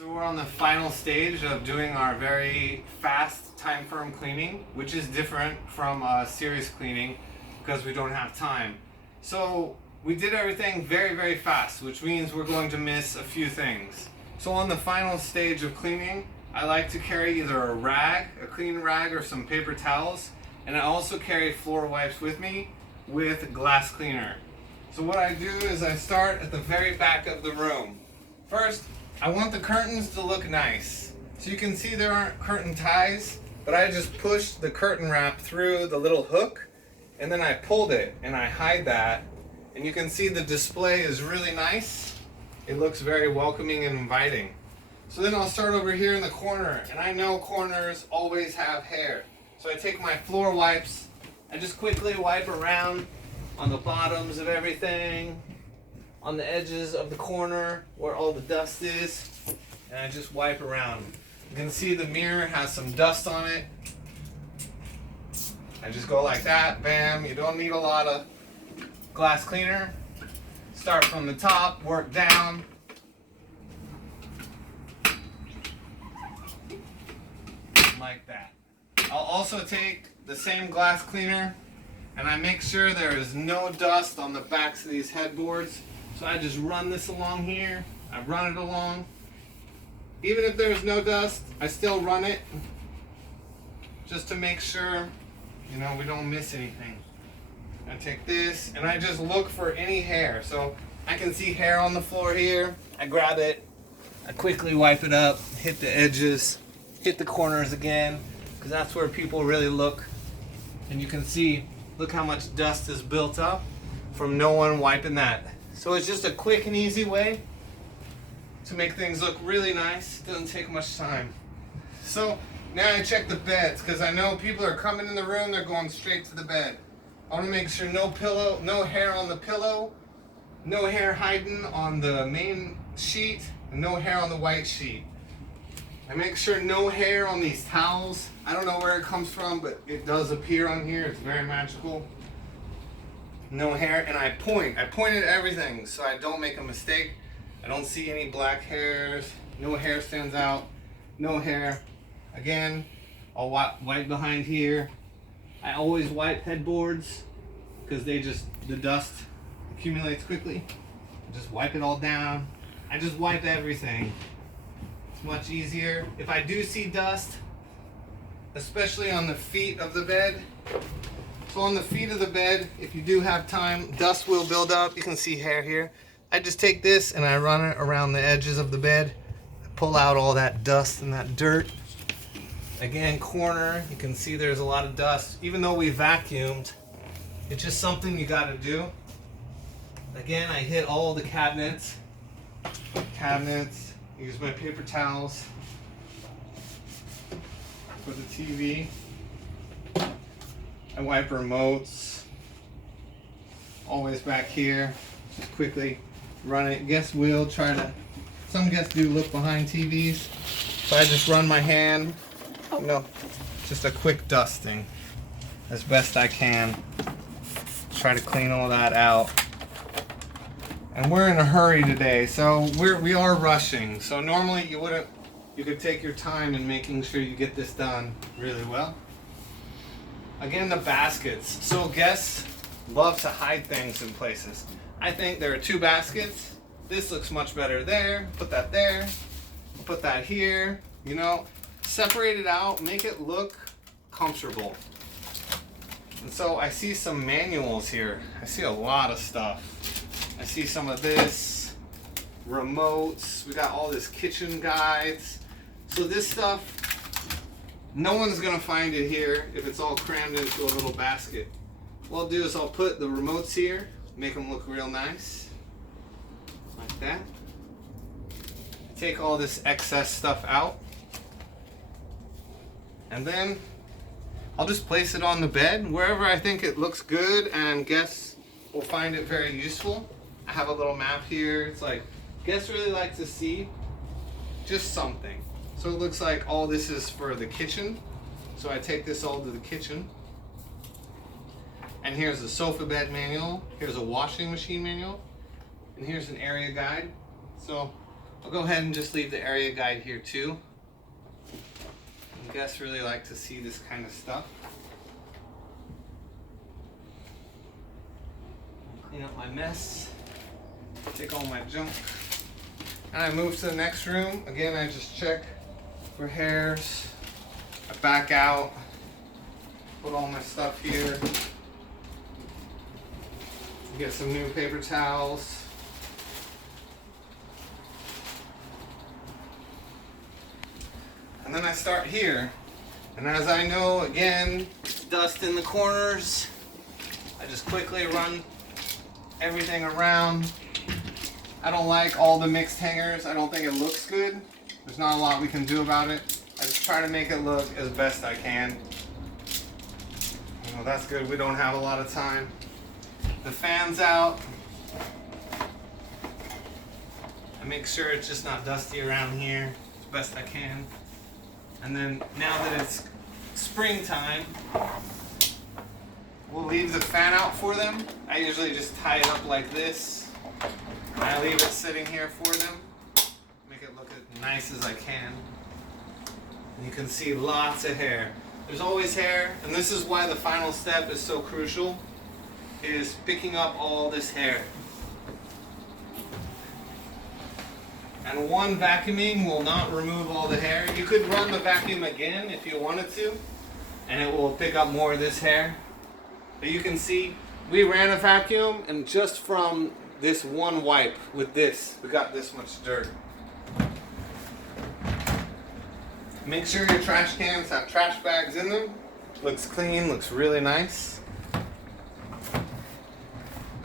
So we're on the final stage of doing our very fast time firm cleaning, which is different from serious cleaning because we don't have time. So we did everything very, very fast, which means we're going to miss a few things. So on the final stage of cleaning, I like to carry either a rag, a clean rag, or some paper towels, and I also carry floor wipes with me with glass cleaner. So what I do is I start at the very back of the room. First, I want the curtains to look nice. So you can see there aren't curtain ties, but I just pushed the curtain wrap through the little hook, and then I pulled it and I hide that. And you can see the display is really nice. It looks very welcoming and inviting. So then I'll start over here in the corner, and I know corners always have hair. So I take my floor wipes, I just quickly wipe around on the bottoms of everything, on the edges of the corner where all the dust is, and I just wipe around. You can see the mirror has some dust on it. I just go like that, bam. You don't need a lot of glass cleaner. Start from the top, work down. Like that. I'll also take the same glass cleaner and I make sure there is no dust on the backs of these headboards. So I just run this along here. I run it along. Even if there's no dust, I still run it just to make sure, we don't miss anything. I take this and I just look for any hair. So I can see hair on the floor here. I grab it. I quickly wipe it up, hit the edges, hit the corners again, because that's where people really look. And you can see, look how much dust is built up from no one wiping that. So it's just a quick and easy way to make things look really nice. It doesn't take much time. So now I check the beds, because I know people are coming in the room, they're going straight to the bed. I want to make sure no pillow, no hair on the pillow, no hair hiding on the main sheet, and no hair on the white sheet. I make sure no hair on these towels. I don't know where it comes from, but it does appear on here. It's very magical. No hair, and I point at everything so I don't make a mistake. I don't see any black hairs. No hair stands out. No hair. Again, I'll wipe behind here. I always wipe headboards because the dust accumulates quickly. I just wipe it all down. I just wipe everything. It's much easier. If I do see dust, especially on the feet of the bed. So on the feet of the bed, if you do have time, dust will build up. You can see hair here. I just take this and I run it around the edges of the bed. I pull out all that dust and that dirt. Again, corner, you can see there's a lot of dust. Even though we vacuumed, it's just something you gotta do. Again, I hit all the cabinets, use my paper towels for the TV. I wipe remotes, always back here, just quickly run it. Some guests do look behind TVs, so I just run my hand, just a quick dusting as best I can. Try to clean all that out. And we're in a hurry today, so we are rushing. So normally you could take your time in making sure you get this done really well. Again, the baskets. So guests love to hide things in places. I think there are 2 baskets. This looks much better there. Put that there. Put that here. Separate it out. Make it look comfortable. And so I see some manuals here. I see a lot of stuff. I see some of this. Remotes. We got all this kitchen guides. So this stuff, no one's going to find it here if it's all crammed into a little basket. What I'll do is I'll put the remotes here, make them look real nice. Like that. Take all this excess stuff out. And then I'll just place it on the bed wherever I think it looks good and guests will find it very useful. I have a little map here. It's like guests really like to see just something. So it looks like all this is for the kitchen. So I take this all to the kitchen. And here's a sofa bed manual. Here's a washing machine manual. And here's an area guide. So I'll go ahead and just leave the area guide here too. Guests really like to see this kind of stuff. I'll clean up my mess, take all my junk, and I move to the next room. Again, I just check for hairs. I back out, put all my stuff here, get some new paper towels. And then I start here, and as I know, again, dust in the corners, I just quickly run everything around. I don't like all the mixed hangers. I don't think it looks good. There's not a lot we can do about it. I just try to make it look as best I can. You know, that's good. We don't have a lot of time. The fan's out. I make sure it's just not dusty around here as best I can. And then now that it's springtime, we'll leave the fan out for them. I usually just tie it up like this. I leave it sitting here for them. Make it look as nice as I can. And you can see lots of hair. There's always hair, and this is why the final step is so crucial, is picking up all this hair. And one vacuuming will not remove all the hair. You could run the vacuum again if you wanted to, and it will pick up more of this hair. But you can see, we ran a vacuum, and just from this one wipe with this, we got this much dirt. Make sure your trash cans have trash bags in them. Looks clean, looks really nice.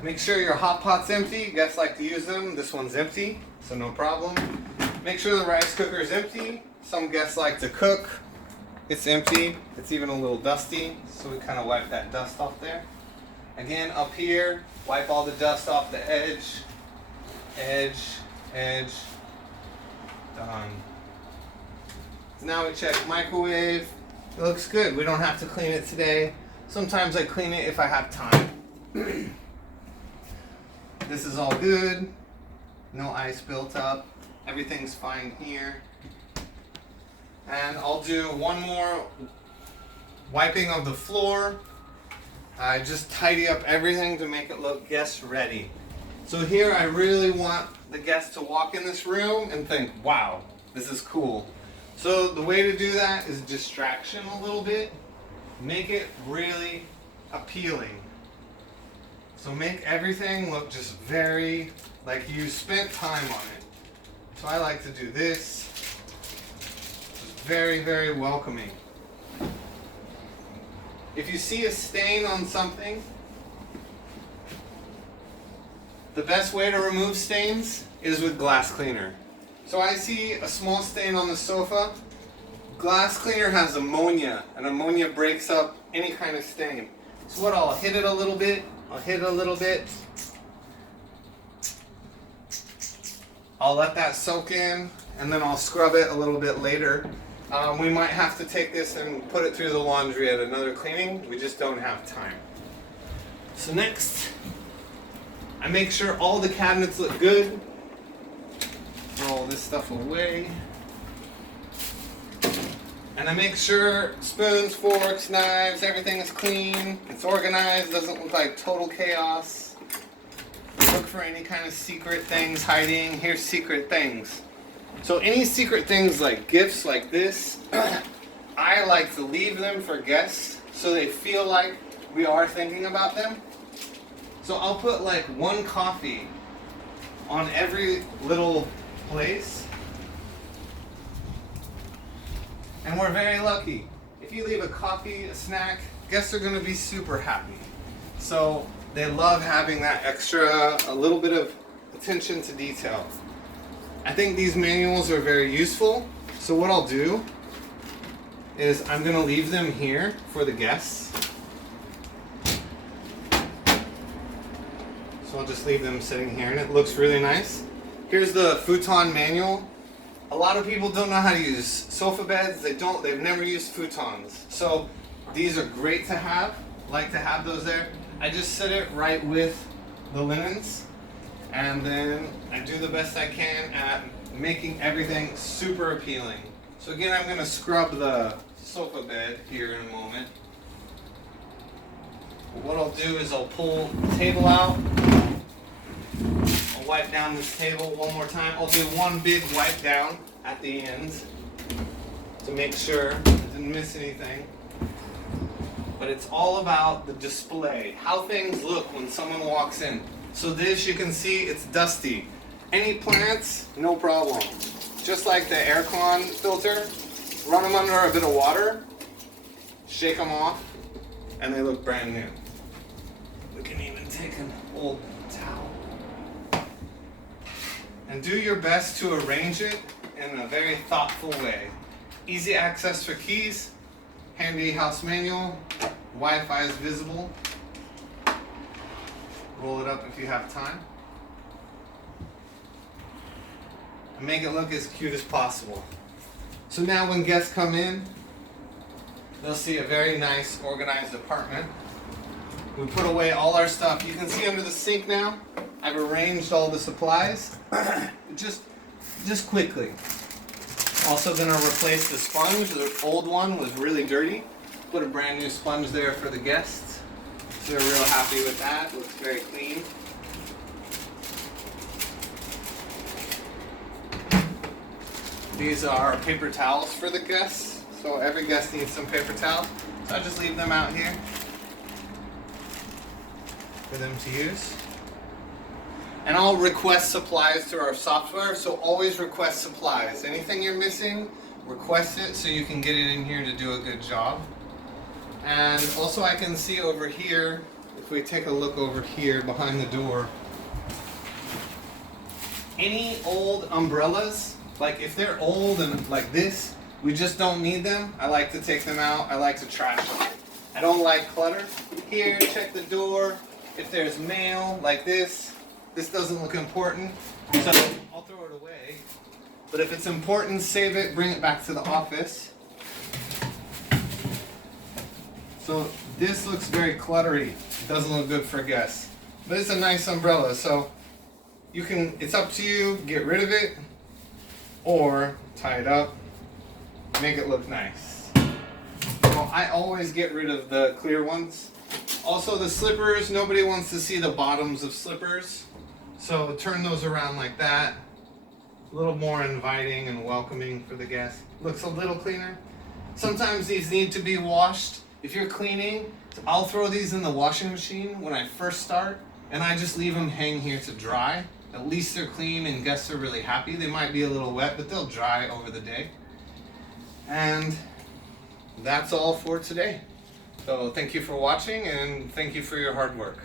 Make sure your hot pot's empty. Guests like to use them. This one's empty, so no problem. Make sure the rice cooker is empty. Some guests like to cook. It's empty. It's even a little dusty, so we kind of wipe that dust off there. Again, up here, wipe all the dust off the edge, edge, edge. Done. Now we check microwave. It looks good. We don't have to clean it today. Sometimes I clean it if I have time. This is all good. No ice built up. Everything's fine here. And I'll do one more wiping of the floor. I just tidy up everything to make it look guest ready. So here I really want the guests to walk in this room and think, wow, this is cool. So the way to do that is distraction a little bit. Make it really appealing. So make everything look just very, like you spent time on it. So I like to do this. Just very, very welcoming. If you see a stain on something, the best way to remove stains is with glass cleaner. So I see a small stain on the sofa. Glass cleaner has ammonia, and ammonia breaks up any kind of stain. So what, I'll hit it a little bit, I'll let that soak in, and then I'll scrub it a little bit later. We might have to take this and put it through the laundry at another cleaning. We just don't have time. So next, I make sure all the cabinets look good. Throw all this stuff away. And I make sure spoons, forks, knives, everything is clean. It's organized, doesn't look like total chaos. Look for any kind of secret things hiding. Here's secret things. So any secret things like gifts like this, I like to leave them for guests so they feel like we are thinking about them. So I'll put like one coffee on every little place. And we're very lucky. If you leave a coffee, a snack, guests are gonna be super happy. So they love having that extra, a little bit of attention to detail. I think these manuals are very useful. So what I'll do is I'm gonna leave them here for the guests. So I'll just leave them sitting here, and it looks really nice. Here's the futon manual. A lot of people don't know how to use sofa beds. They've never used futons. So these are great to have. Like to have those there. I just set it right with the linens, and then I do the best I can at making everything super appealing. So again, I'm going to scrub the sofa bed here in a moment. What I'll do is I'll pull the table out. I'll wipe down this table one more time. I'll do one big wipe down at the ends to make sure I didn't miss anything. But it's all about the display, how things look when someone walks in. So this, you can see, it's dusty. Any plants, no problem. Just like the aircon filter, run them under a bit of water, shake them off, and they look brand new. We can even take an old towel. And do your best to arrange it in a very thoughtful way. Easy access for keys, handy house manual, Wi-Fi is visible. Roll it up if you have time. And make it look as cute as possible. So now when guests come in, they'll see a very nice organized apartment. We put away all our stuff. You can see under the sink now, I've arranged all the supplies, just quickly. Also gonna replace the sponge. The old one was really dirty. Put a brand new sponge there for the guests. So they're real happy with that. Looks very clean. These are paper towels for the guests. So every guest needs some paper towel. So I just leave them out here for them to use. And I'll request supplies through our software, so always request supplies. Anything you're missing, request it so you can get it in here to do a good job. And also I can see over here, if we take a look over here behind the door, any old umbrellas, like if they're old and like this, we just don't need them. I like to take them out. I like to trash them. I don't like clutter. Here, check the door. If there's mail like this doesn't look important, so I'll throw it away. But if it's important, save it, bring it back to the office. So this looks very cluttery. It doesn't look good for guests. But it's a nice umbrella, so you can, it's up to you, get rid of it, or tie it up, make it look nice. So I always get rid of the clear ones. Also the slippers, nobody wants to see the bottoms of slippers. So turn those around like that. A little more inviting and welcoming for the guests. Looks a little cleaner. Sometimes these need to be washed. If you're cleaning, I'll throw these in the washing machine when I first start, and I just leave them hang here to dry. At least they're clean and guests are really happy. They might be a little wet, but they'll dry over the day. And that's all for today. So thank you for watching, and thank you for your hard work.